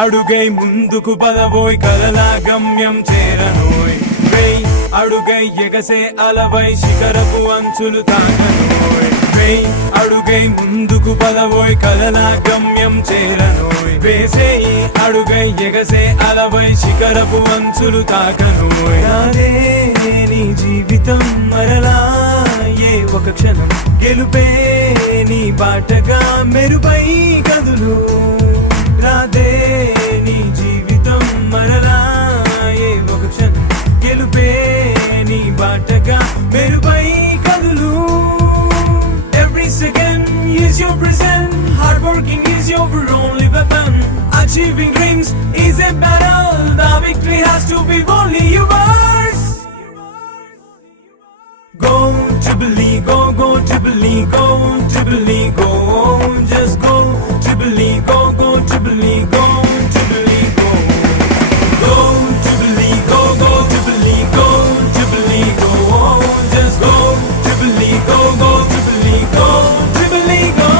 అడుగై ముందుకు పదవోయ్ కలలా గమ్యం చేరనోయ్ వేయ్ అడుగై ఎగసే అలవై శిఖరపు అంచులు తాకనోయ్ వేయ్ అడుగై ముందుకు పదవోయ్ కలలా గమ్యం చేరనోయ్ వేసేయి అడుగై ఎగసే అలవై శిఖరపు అంచులు తాకనోయ్ అదే నీ జీవితం మరలా ఏ ఒక క్షణం గెలుపే నీ బాటగా మెరుపై కదులు రాదే నీ జీవితం మరలా ఏ ఒక క్షణం గెలుపే నీ బాటగా మెరుపై కదులు Every second is your present, hard working is your only weapon, achieving dreams is a battle, the victory has to be only yours. Go Jubilee, go Jubilee, go Jubilee, go, just go Jubilee, go Jubilee, go Jubilee, go. Go Jubilee, go Jubilee, go Jubilee, go, just go Jubilee, go Jubilee, go Jubilee, go.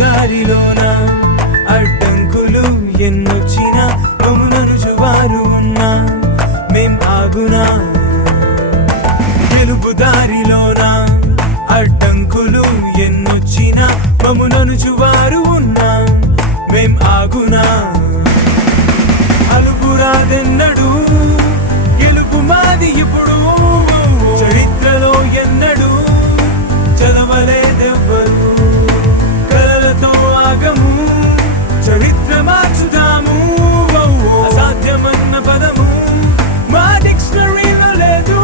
దారిలోన అడ్డంకులు ఎన్నొచ్చినా మమ్ములను జువారు ఉన్నా మేం ఆగునా గెలుపు దారిలోన అడ్డంకులు ఎన్నొచ్చినా మమ్ములను జువారు ఉన్నా మేం ఆగునా అలుపురాదెన్నడు గెలుపు మాది ఇప్పుడు చరిత్రలో ఎన్నడు చదవలేదెవ్వరు చరిత్ర మార్చుదాము అసాధ్యమన్న పదము మా డిక్షనరీలో లేదు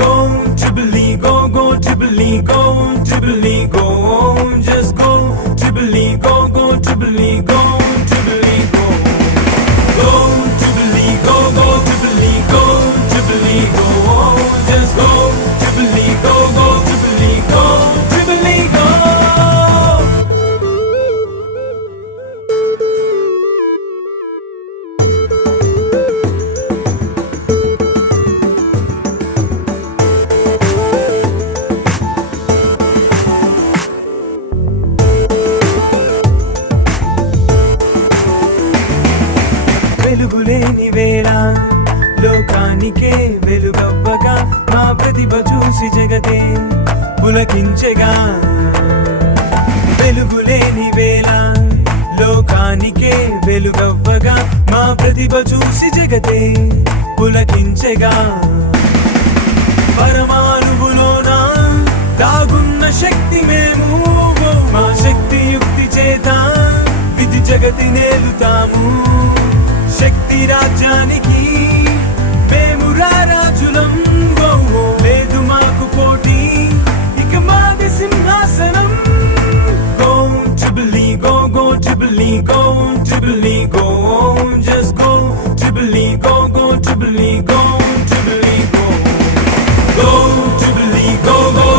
Go Jubilee, go Jubilee, go Jubilee, go, just go Jubilee, go Jubilee, go Jubilee, go. Go Jubilee, go Jubilee, go Jubilee, go, just go Jubilee, go Jubilee, go Jubilee, go. వెలుగులేని వేళ లోకానికే వెలుగవ్వగా మా ప్రతిభ చూసి జగతే పులకించెగా వెలుగులేని వేళ లోకానికే వెలుగవ్వగా మా ప్రతిభ చూసి జగతే పులకించెగా పరమాణువులోన దాగున్న శక్తి మేము మా శక్తి యుక్తి చేత విధి జగతి నేలుతాము శక్తి రాజ్యానికి మేము రాజులం లేదు మాకు పోటీ ఇక మాది సింహాసనం Go Jubilee, go Jubilee, go Jubilee, go, just go Jubilee, go Jubilee, go Jubilee, go. Go Jubilee, go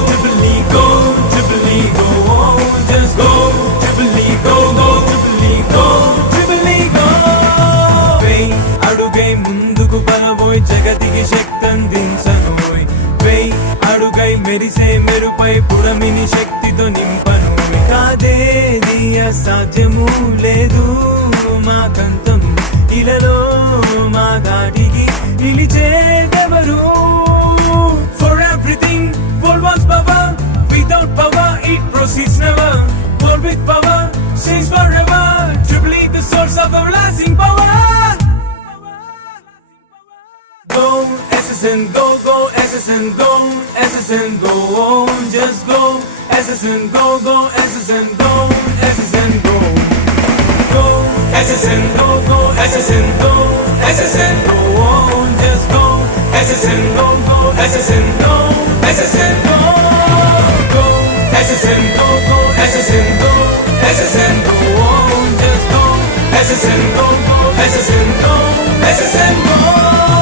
Jubilee, go Jubilee, go, just go Jubilee, go Jubilee, go Jubilee, go. అడుగై ముందుకు పరబోయ్ జగతికి శక్తందించనోయ్ వేయ్ అడుగై మెరిసే మెరుపై పుడమిని శక్తితో నింపనోయ్ కాదేది అసాధ్యము లేదు మా కంతం ఇలలో మా దాటికి నిలిచేదెవరు For everything, for one's power, without power it proceeds never, for with power stays forever, Jubilee the source of everlasting power. Go SSN, go SSN, go SSN, go, just go SSN, go SSN, go SSN, go. Go SSN, go SSN, go SSN, go, just go SSN, go SSN, go SSN, go. Go SSN, go SSN, go SSN, go, just go SSN, go SSN, go SSN, go.